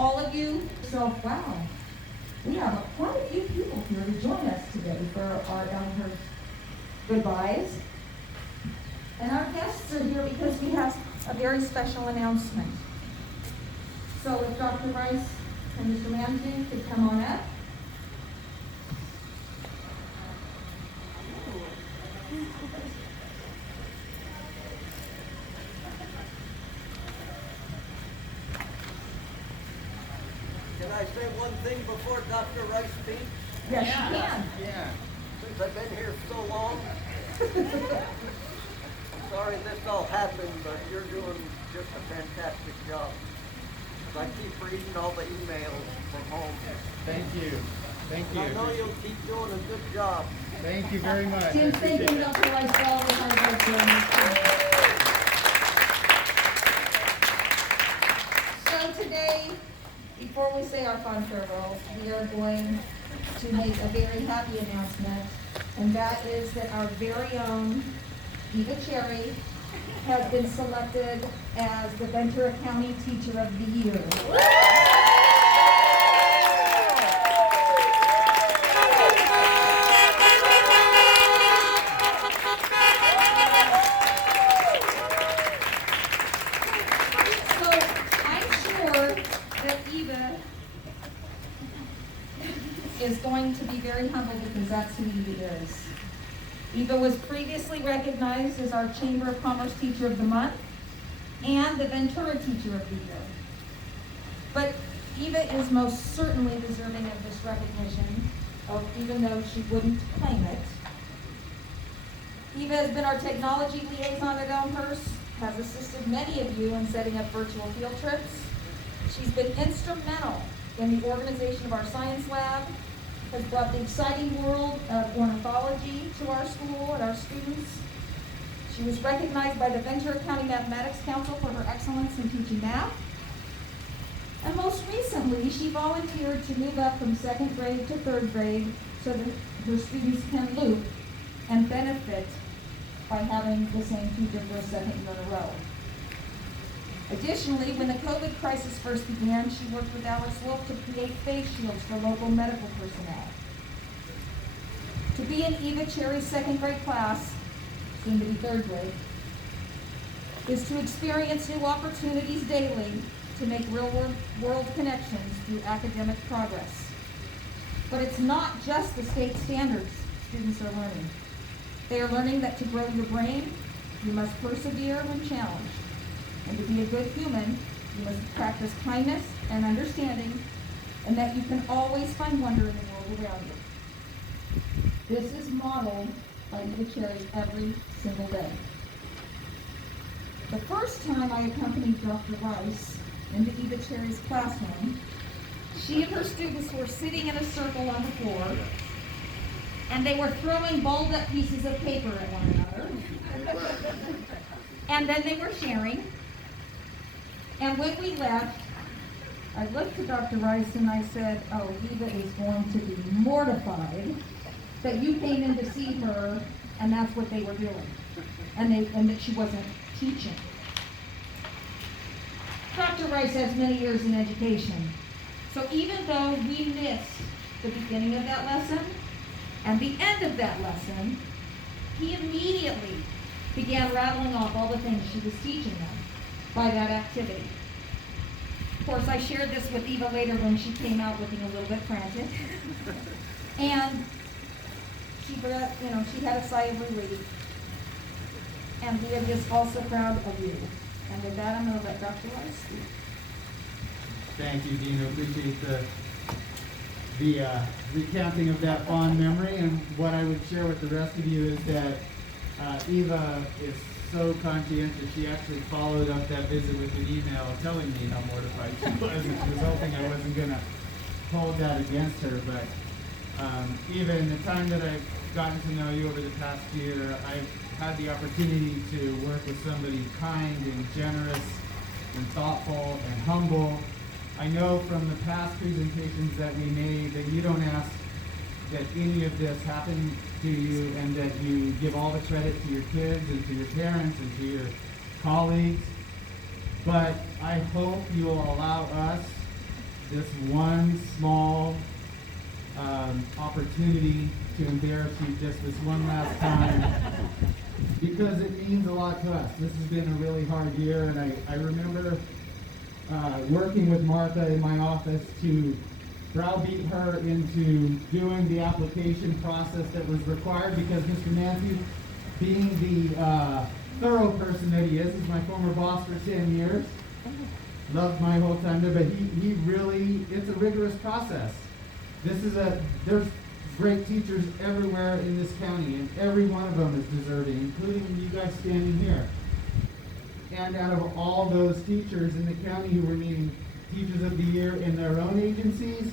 all of you. So, wow, we have quite a few people here to join us today for our Elmhurst goodbyes. And our guests are here because we have a very special announcement. So if Dr. Rice and Mr. Manning could come on up. Can I say one thing before Dr. Rice speaks? Yes, you can. Yeah. Since I've been here so long. Sorry this all happened, but you're doing just a fantastic job. I keep reading all the emails from home. Thank you. Thank you. I know you'll keep doing a good job. Thank you very much. Tim, thank you, Dr. Rice, for all the hard work during this time. So today, before we say our fond farewells, we are going to make a very happy announcement, and that is that our very own Eva Cherrie has been selected as the Ventura County Teacher of the Year. So I'm sure that Eva is going to be very humble because that's who Eva is. Eva was previously recognized as our Chamber of Commerce Teacher of the Month and the Ventura Teacher of the Year. But Eva is most certainly deserving of this recognition, even though she wouldn't claim it. Eva has been our technology liaison at Elmhurst, has assisted many of you in setting up virtual field trips. She's been instrumental in the organization of our science lab, has brought the exciting world of ornithology to our school and our students. She was recognized by the Ventura County Mathematics Council for her excellence in teaching math. And most recently, she volunteered to move up from 2nd grade to 3rd grade so that her students can loop and benefit by having the same teacher for a second year in a row. Additionally, when the COVID crisis first began, she worked with Alex Wolf to create face shields for local medical personnel. To be in Eva Cherrie's 2nd grade class, soon to be 3rd grade, is to experience new opportunities daily to make real-world connections through academic progress. But it's not just the state standards students are learning. They are learning that to grow your brain, you must persevere when challenged. And to be a good human, you must practice kindness and understanding, and that you can always find wonder in the world around you. This is modeled by Eva Cherrie every single day. The first time I accompanied Dr. Rice into Eva Cherrie's classroom, she and her students were sitting in a circle on the floor, and they were throwing balled up pieces of paper at one another. And then they were sharing. And when we left, I looked to Dr. Rice and I said, oh, Eva is going to be mortified that you came in to see her and that's what they were doing. And that she wasn't teaching. Dr. Rice has many years in education. So even though we missed the beginning of that lesson and the end of that lesson, he immediately began rattling off all the things she was teaching them by that activity. Of course, I shared this with Eva later when she came out looking a little bit frantic. And she had a sigh of relief. And we are just also proud of you. And with that, I'm going to let Dr. Rice speak. Thank you, Dina. Appreciate the recounting of that fond memory. And what I would share with the rest of you is that Eva is so conscientious. She actually followed up that visit with an email telling me how mortified she was, and she was hoping I wasn't going to hold that against her. But Eva, in the time that I've gotten to know you over the past year, I've had the opportunity to work with somebody kind and generous and thoughtful and humble. I know from the past presentations that we made that you don't ask that any of this happen to you, and that you give all the credit to your kids and to your parents and to your colleagues. But I hope you will allow us this one small opportunity to embarrass you just this one last time because it means a lot to us. This has been a really hard year, and I remember working with Martha in my office to browbeat her into doing the application process that was required because Mr. Matthews, being the thorough person that he is my former boss for 10 years, loved my whole time there, but he really, it's a rigorous process. There's great teachers everywhere in this county, and every one of them is deserving, including you guys standing here. And out of all those teachers in the county who were named Teachers of the Year in their own agencies,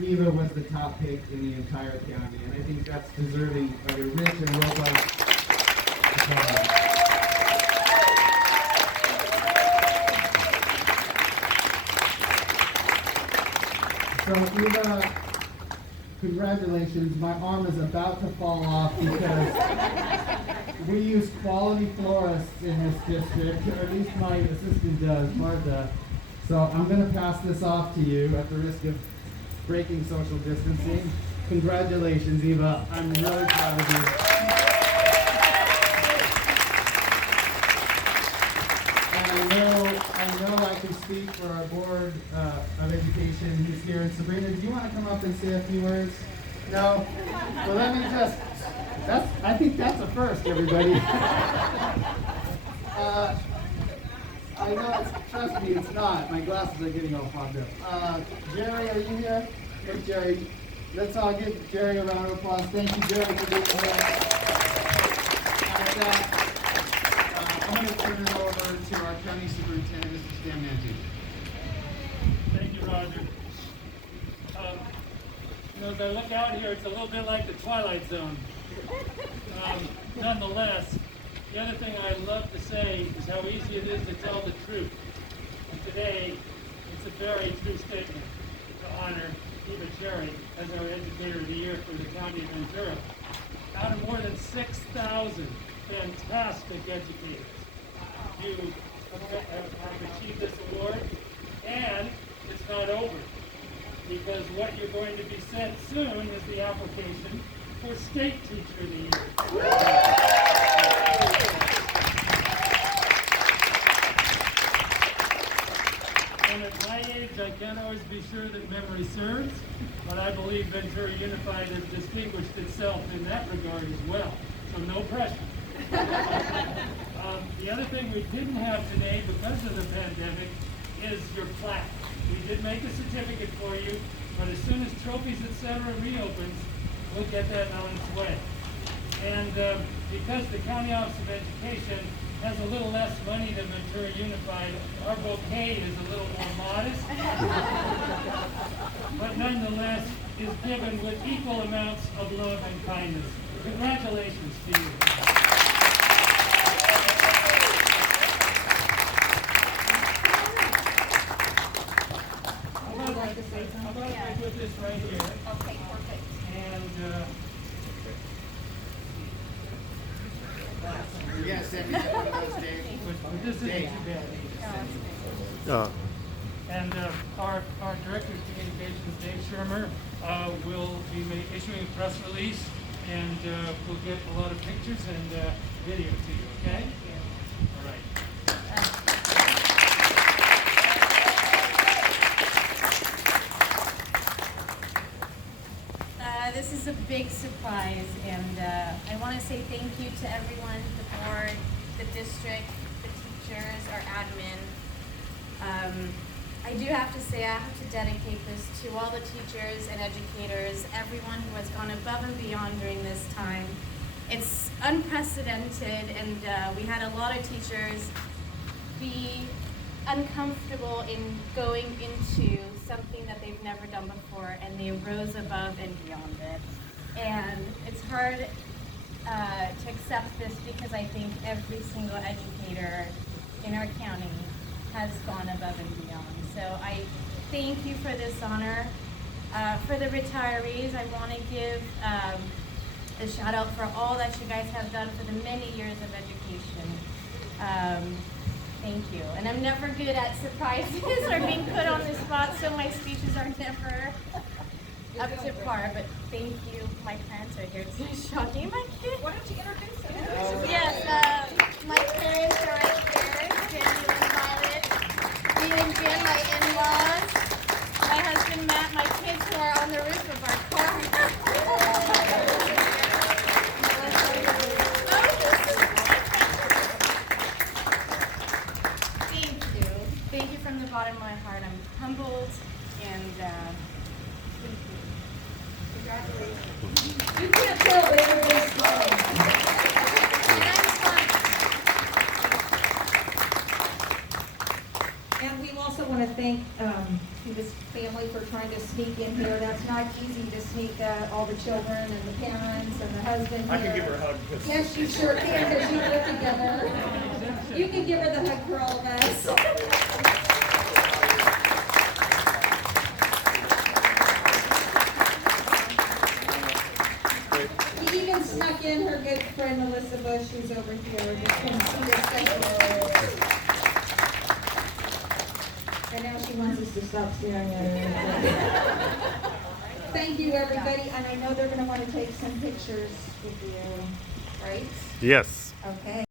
Eva was the top pick in the entire county, and I think that's deserving of a rich and robust applause. So Eva, congratulations. My arm is about to fall off because we use quality florists in this district, or at least my assistant does, Martha. So I'm going to pass this off to you at the risk of breaking social distancing. Congratulations, Eva. I'm really proud of you. And I know I can speak for our Board of Education who's here. And Sabrina, do you want to come up and say a few words? No? Well, let me just, I think that's a first, everybody. I know, trust me, it's not. My glasses are getting all fogged up. Cherrie, are you here? Hey, Cherrie. Let's all give Cherrie a round of applause. Thank you, Cherrie, for being here. I'm going to turn it over to our County Superintendent, Mr. Stan Manti. Thank you, Roger. As I look out here, it's a little bit like the Twilight Zone. Nonetheless, the other thing I love to say is how easy it is to tell the truth. And today, it's a very true statement to honor Eva Cherrie as our Educator of the Year for the County of Ventura. Out of more than 6,000 fantastic educators, you have achieved this award, and it's not over, because what you're going to be sent soon is the application for State Teacher of the Year. And at my age, I can't always be sure that memory serves, but I believe Ventura Unified has distinguished itself in that regard as well, so no pressure. The other thing we didn't have today because of the pandemic is your plaque. We did make a certificate for you, but as soon as Trophies, etc. reopens, we'll get that on its way. And because the County Office of Education has a little less money than Ventura Unified, our bouquet is a little more modest, but nonetheless is given with equal amounts of love and kindness. Congratulations to you. How about I put this right here? Okay, perfect. And Yes, send me one of those, Dave. but this isn't too bad. And our Director of Communications, Dave Shermer, will be issuing a press release, and we'll get a lot of pictures and video to you, okay? All right. This is a big surprise, and I want to say thank you to everyone, the board, the district, the teachers, our admin. I do have to say I have to dedicate this to all the teachers and educators, everyone who has gone above and beyond during this time. It's unprecedented, and we had a lot of teachers be uncomfortable in going into something that they've never done before, and they rose above and beyond it. And it's hard to accept this because I think every single educator in our county has gone above and beyond. So I thank you for this honor. For the retirees, I want to give a shout out for all that you guys have done for the many years of education. Thank you. And I'm never good at surprises or being put on the spot, so my speeches are never up to par. But thank you. My parents are here. It's shocking. My kids. Why don't you introduce them? Yes, my parents are right there. Daniel and Violet. Me and Jen, my in-laws. My husband Matt. My kids who are on the roof of our car. Thank you from the bottom of my heart. I'm humbled and thank you. Congratulations. You can't tell, but everybody's smiling. And I'm fun. And we also want to thank this family for trying to sneak in here. That's not easy to sneak all the children and the parents and the husband here. I can give her a hug. Yes, you sure can, because you live together. You can give her the hug for all of us. He even snuck in her good friend Melissa Bush, who's over here. Just couldn't see us anymore. And now she wants us to stop staring at her. Thank you, everybody, and I know they're going to want to take some pictures with you, right? Yes. Okay.